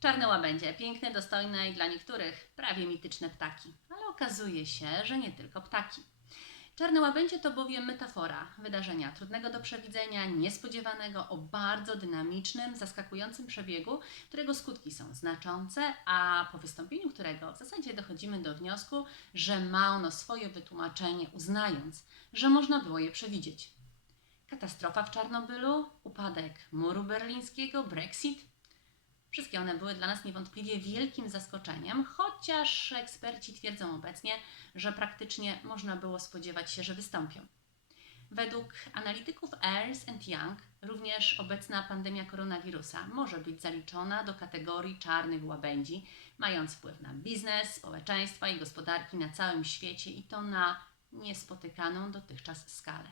Czarne łabędzie, piękne, dostojne i dla niektórych prawie mityczne ptaki, ale okazuje się, że nie tylko ptaki. Czarne łabędzie to bowiem metafora wydarzenia trudnego do przewidzenia, niespodziewanego, o bardzo dynamicznym, zaskakującym przebiegu, którego skutki są znaczące, a po wystąpieniu którego w zasadzie dochodzimy do wniosku, że ma ono swoje wytłumaczenie, uznając, że można było je przewidzieć. Katastrofa w Czarnobylu, upadek muru berlińskiego, Brexit. Wszystkie one były dla nas niewątpliwie wielkim zaskoczeniem, chociaż eksperci twierdzą obecnie, że praktycznie można było spodziewać się, że wystąpią. Według analityków Ernst Young również obecna pandemia koronawirusa może być zaliczona do kategorii czarnych łabędzi, mając wpływ na biznes, społeczeństwa i gospodarki na całym świecie i to na niespotykaną dotychczas skalę.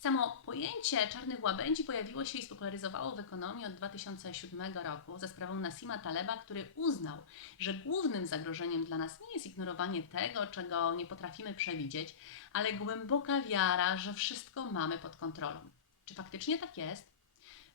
Samo pojęcie czarnych łabędzi pojawiło się i spopularyzowało w ekonomii od 2007 roku za sprawą Nasima Taleba, który uznał, że głównym zagrożeniem dla nas nie jest ignorowanie tego, czego nie potrafimy przewidzieć, ale głęboka wiara, że wszystko mamy pod kontrolą. Czy faktycznie tak jest?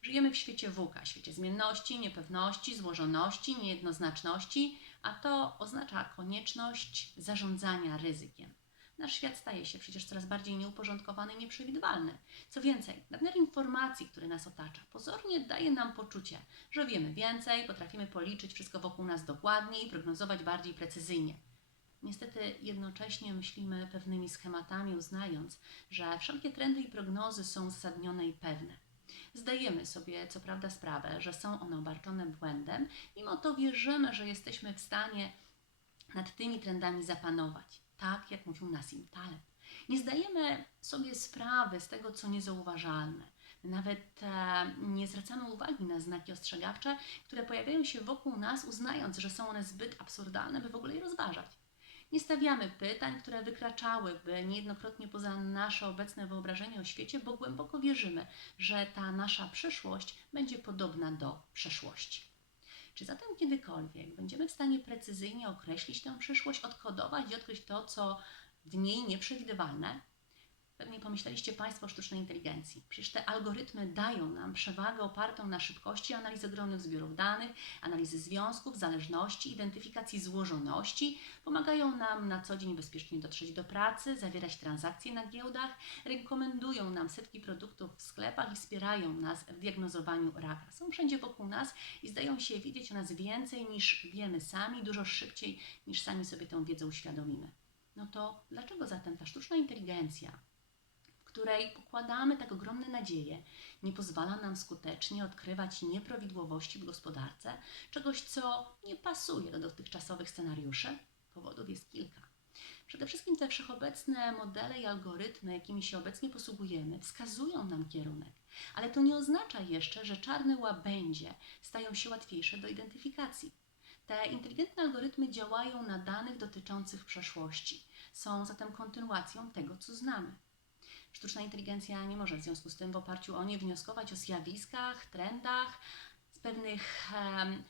Żyjemy w świecie WUKA, świecie zmienności, niepewności, złożoności, niejednoznaczności, a to oznacza konieczność zarządzania ryzykiem. Nasz świat staje się przecież coraz bardziej nieuporządkowany i nieprzewidywalny. Co więcej, nadmiar informacji, który nas otacza, pozornie daje nam poczucie, że wiemy więcej, potrafimy policzyć wszystko wokół nas dokładniej i prognozować bardziej precyzyjnie. Niestety jednocześnie myślimy pewnymi schematami, uznając, że wszelkie trendy i prognozy są uzasadnione i pewne. Zdajemy sobie co prawda sprawę, że są one obarczone błędem, mimo to wierzymy, że jesteśmy w stanie nad tymi trendami zapanować tak jak mówił Nassim Taleb. Nie zdajemy sobie sprawy z tego, co niezauważalne. Nawet e, nie zwracamy uwagi na znaki ostrzegawcze, które pojawiają się wokół nas, uznając, że są one zbyt absurdalne, by w ogóle je rozważać. Nie stawiamy pytań, które wykraczałyby niejednokrotnie poza nasze obecne wyobrażenie o świecie, bo głęboko wierzymy, że ta nasza przyszłość będzie podobna do przeszłości. Czy zatem kiedykolwiek będziemy w stanie precyzyjnie określić tę przyszłość, odkodować i odkryć to, co w niej nieprzewidywalne? Pewnie pomyśleliście Państwo o sztucznej inteligencji. Przecież te algorytmy dają nam przewagę opartą na szybkości analizy ogromnych zbiorów danych, analizy związków, zależności, identyfikacji złożoności, pomagają nam na co dzień bezpiecznie dotrzeć do pracy, zawierać transakcje na giełdach, rekomendują nam setki produktów w sklepach i wspierają nas w diagnozowaniu raka. Są wszędzie wokół nas i zdają się wiedzieć o nas więcej niż wiemy sami, dużo szybciej niż sami sobie tę wiedzę uświadomimy. No to dlaczego zatem ta sztuczna inteligencja której pokładamy tak ogromne nadzieje, nie pozwala nam skutecznie odkrywać nieprawidłowości w gospodarce, czegoś, co nie pasuje do dotychczasowych scenariuszy? Powodów jest kilka. Przede wszystkim te wszechobecne modele i algorytmy, jakimi się obecnie posługujemy, wskazują nam kierunek, ale to nie oznacza jeszcze, że czarne łabędzie stają się łatwiejsze do identyfikacji. Te inteligentne algorytmy działają na danych dotyczących przeszłości, są zatem kontynuacją tego, co znamy. Sztuczna inteligencja nie może w związku z tym w oparciu o nie wnioskować o zjawiskach, trendach, z pewnych um,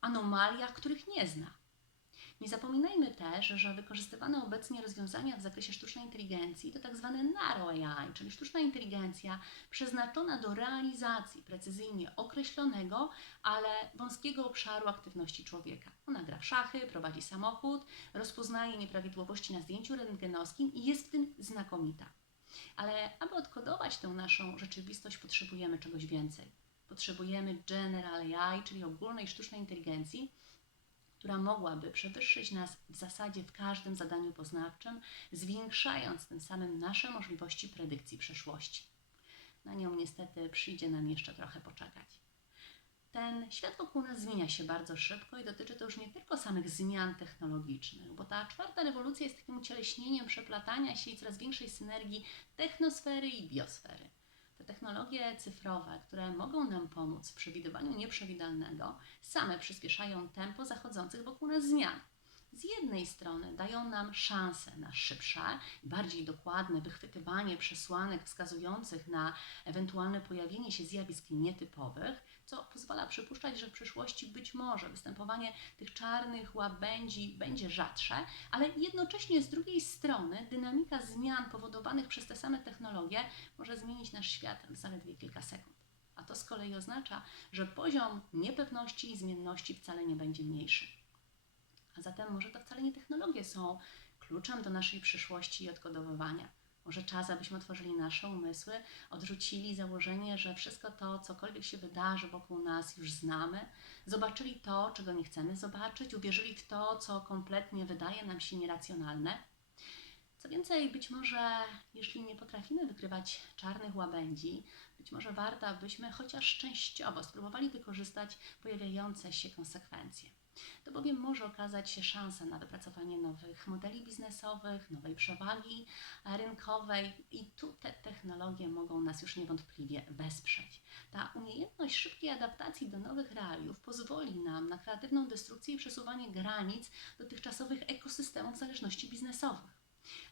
anomaliach, których nie zna. Nie zapominajmy też, że wykorzystywane obecnie rozwiązania w zakresie sztucznej inteligencji to tak zwane narrow AI, czyli sztuczna inteligencja przeznaczona do realizacji precyzyjnie określonego, ale wąskiego obszaru aktywności człowieka. Ona gra w szachy, prowadzi samochód, rozpoznaje nieprawidłowości na zdjęciu rentgenowskim i jest w tym znakomita. Ale aby odkodować tę naszą rzeczywistość, potrzebujemy czegoś więcej. Potrzebujemy General AI, czyli ogólnej sztucznej inteligencji, która mogłaby przewyższyć nas w zasadzie w każdym zadaniu poznawczym, zwiększając tym samym nasze możliwości predykcji przyszłości. Na nią niestety przyjdzie nam jeszcze trochę poczekać. Ten świat wokół nas zmienia się bardzo szybko i dotyczy to już nie tylko samych zmian technologicznych, bo ta czwarta rewolucja jest takim ucieleśnieniem przeplatania się i coraz większej synergii technosfery i biosfery. Te technologie cyfrowe, które mogą nam pomóc w przewidywaniu nieprzewidalnego, same przyspieszają tempo zachodzących wokół nas zmian. Z jednej strony dają nam szansę na szybsze, bardziej dokładne wychwytywanie przesłanek wskazujących na ewentualne pojawienie się zjawisk nietypowych, co pozwala przypuszczać, że w przyszłości być może występowanie tych czarnych łabędzi będzie rzadsze, ale jednocześnie z drugiej strony dynamika zmian powodowanych przez te same technologie może zmienić nasz świat w zaledwie kilka sekund. A to z kolei oznacza, że poziom niepewności i zmienności wcale nie będzie mniejszy. A zatem może to wcale nie technologie są kluczem do naszej przyszłości i odkodowywania. Może czas, abyśmy otworzyli nasze umysły, odrzucili założenie, że wszystko to, cokolwiek się wydarzy wokół nas, już znamy, zobaczyli to, czego nie chcemy zobaczyć, uwierzyli w to, co kompletnie wydaje nam się nieracjonalne. Co więcej, być może, jeśli nie potrafimy wykrywać czarnych łabędzi, być może warto, abyśmy chociaż częściowo spróbowali wykorzystać pojawiające się konsekwencje. To bowiem może okazać się szansa na wypracowanie nowych modeli biznesowych, nowej przewagi rynkowej i tu te technologie mogą nas już niewątpliwie wesprzeć. Ta umiejętność szybkiej adaptacji do nowych realiów pozwoli nam na kreatywną destrukcję i przesuwanie granic dotychczasowych ekosystemów zależności biznesowych.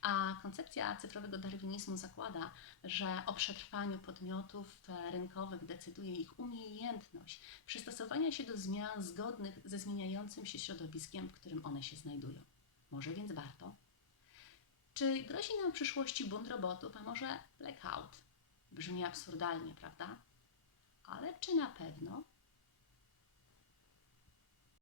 A koncepcja cyfrowego darwinizmu zakłada, że o przetrwaniu podmiotów rynkowych decyduje ich umiejętność przystosowania się do zmian zgodnych ze zmieniającym się środowiskiem, w którym one się znajdują. Może więc warto? Czy grozi nam w przyszłości bunt robotów, a może blackout? Brzmi absurdalnie, prawda? Ale czy na pewno?